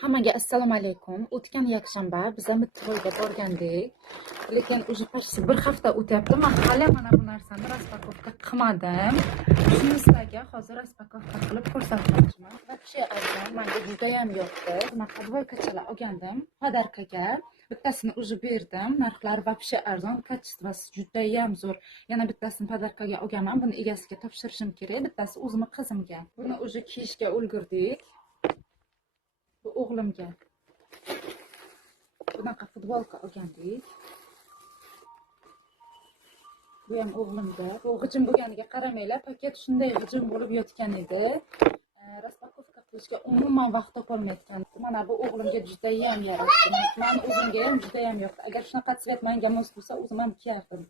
Hammaga assalomu alaykum. O'tgan yakshanba biz Mittivoyga borgandik. Lekin уже почти bir hafta o'tyapti. Men hali mana bu narsani raspakovka qilmadim. Shuni sizlarga hozir raspakovka qilib ko'rsatmoqchiman. Вообще arzon, menga juda ham yoqdi. Bunaqa dvoykachalar olgandim. Podarkaga. Bittasini уже berdim. Narxlari вообще arzon, kачествоsi juda ham zo'r. Yana bittasini podarkaga olganman. Buni egasiga topshirishim kerak. Bittasi o'zimning qizimga. Buni уже kiyishga ulgurdik. Bu o'g'limga bunaqa futbolka olgandik. Bu ham o'g'limga. Bu g'ijim bo'lganiga qaramanglar, paket shunday g'ijim bo'lib yotgan edi. Raspakovka qilishga umuman vaqt topolmayotgan. Mana bu o'g'limga juda ham yarashdi. Men o'zimga ham juda ham yoqdi. Agar shunaqa svet menga mos bo'lsa, o'zim ham kiyardim.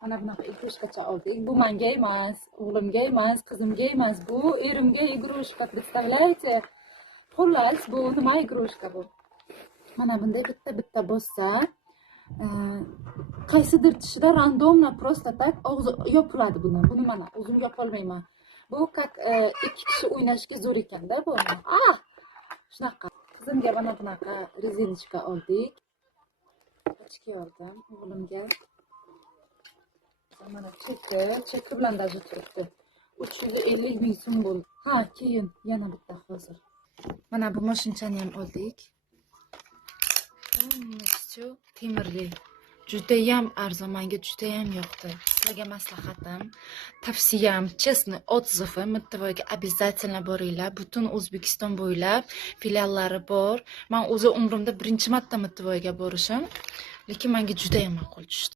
Mana bunaqa игрушкаcha oldik. Bu menga emas, o'g'limga emas, qizimga emas, bu erimga игрушка. Представляете? Xullas, bu nima игрушка bu? Mana bunday bitta bossa, qaysidir tishida randomno просто так og'zi yopiladi buni. Buni mana o'zim yopolmayman. Bu как ikki kishi o'ynashga zo'r ekanda bu. Shunaqa. Qizimga mana bunaqa rezinочка oldik. Ochki oldim o'g'limga. Mana cheki bilan даже turibdi. 350 ming so'm bo'ldi. Keyin yana bitta hozir. Mana bu mashinchani ham oldik. Полностью temirli. Juda ham arzon, menga juda ham yoqdi. Sizlarga maslahatim, tavsiyam, честный отзывы, Mittivoyga обязательно boringlar. Butun O'zbekiston bo'ylab filiallari bor. Men o'zi umrimda birinchi marta Mittivoyga borishim, lekin menga juda ham ma'qul tushdi.